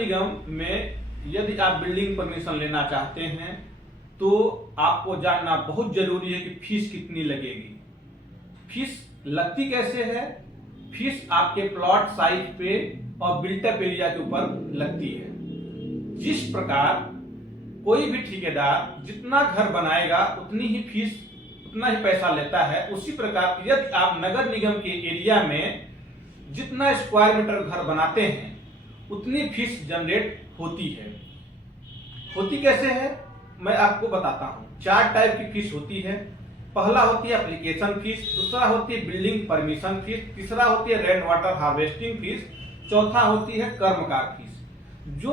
निगम में यदि आप बिल्डिंग परमिशन लेना चाहते हैं तो आपको जानना बहुत जरूरी है कि फीस कितनी लगेगी। फीस लगती कैसे है? फीस आपके प्लॉट साइज पे और बिल्टअप एरिया के ऊपर लगती है। जिस प्रकार कोई भी ठेकेदार जितना घर बनाएगा उतनी ही फीस, उतना ही पैसा लेता है, उसी प्रकार यदि आप नगर निगम के एरिया में जितना स्क्वायर मीटर घर बनाते हैं उतनी फीस जनरेट होती है। होती कैसे है मैं आपको बताता हूं। 4 टाइप की फीस होती है। पहला होती है एप्लीकेशन फीस, दूसरा होती है बिल्डिंग परमिशन फीस, तीसरा होती है रेन वाटर हार्वेस्टिंग फीस, चौथा होती है कर्मकार फीस। जो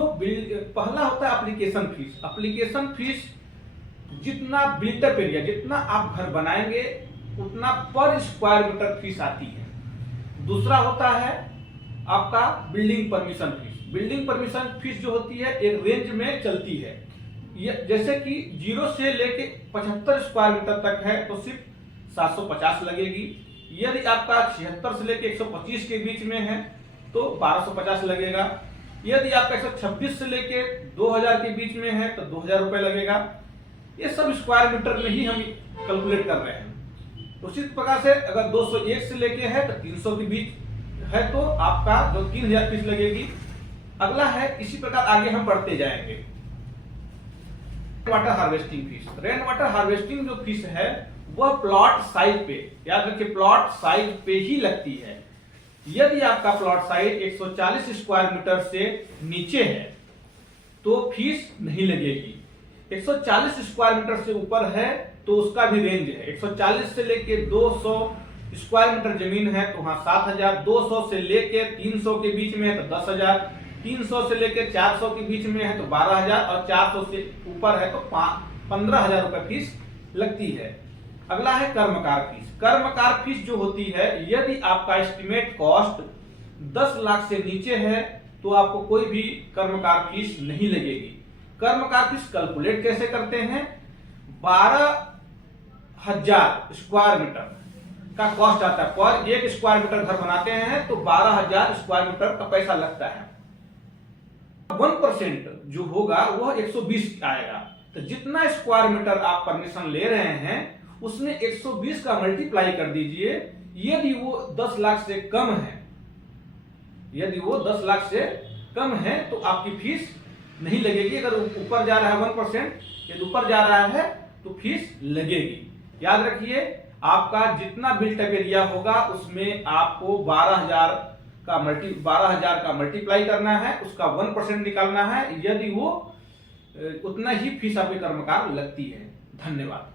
पहला होता है एप्लीकेशन फीस। एप्लीकेशन फीस जितना बिल्टअप एरिया, जितना आप घर बनाएंगे उतना पर स्क्वायर मीटर फीस आती है। दूसरा होता है आपका building permission fees. Building permission fees जो होती है एक रेंज में चलती है। ये जैसे कि 0 से लेके 75 स्क्वायर मीटर तक है तो सिर्फ 750 लगेगी। यदि आपका 76 से लेके 125 के बीच में है तो 1250 लगेगा। यदि आपका 126 से लेके 2000 के बीच में है तो 2000 रुपए लगेगा। ये सब स्क्वायर मीटर में ही हम कैलकुलेट कर रहे हैं। उसी प्रकार से अगर 201 से लेके है तो 300 के बीच है तो आपका जो 3000 फीस लगेगी। अगला है, इसी प्रकार आगे हम बढ़ते जाएंगे, water harvesting fees. Rain water harvesting जो फीस है वह प्लॉट साइज पे, याद रखिए प्लॉट साइज पे ही लगती है। यदि आपका प्लॉट साइज 140 स्क्वायर मीटर से नीचे है तो फीस नहीं लगेगी। 140 स्क्वायर मीटर से ऊपर है तो उसका भी रेंज है। 140 से लेके 200 स्क्वायर मीटर जमीन है तो वहां 7000, 200 से लेके 300 के बीच में है तो 10000, 300 से लेकर 400 के बीच में है तो 12000 और 400 से ऊपर है तो 15000 रुपए फीस लगती है। अगला है कर्मकार फीस। कर्मकार फीस जो होती है, यदि आपका एस्टिमेट कॉस्ट 10 लाख से नीचे है तो आपको कोई भी कर्मकार फीस नहीं लगेगी। कर्मकार फीस कैलकुलेट कैसे करते हैं? 12000 स्क्वायर मीटर का कॉस्ट आता है। पर 1 स्क्वायर मीटर घर बनाते हैं तो 12000 स्क्वायर मीटर का पैसा लगता है। 1% जो होगा वह 120 आएगा। तो जितना स्क्वायर मीटर आप परमिशन ले रहे हैं उसमें 120 का मल्टीप्लाई कर दीजिए। यदि वो 10 लाख से कम है, यदि वो 10 लाख से कम है तो आपकी फीस नहीं लगेगी। अगर ऊपर जा रहा है 1%, यदि ऊपर जा रहा है तो फीस लगेगी। याद रखिए आपका जितना बिल्टअप एरिया होगा उसमें आपको 12000 का मल्टीप्लाई करना है, उसका 1% निकालना है। यदि वो उतना ही फीस आपके कर्मकार लगती है। धन्यवाद।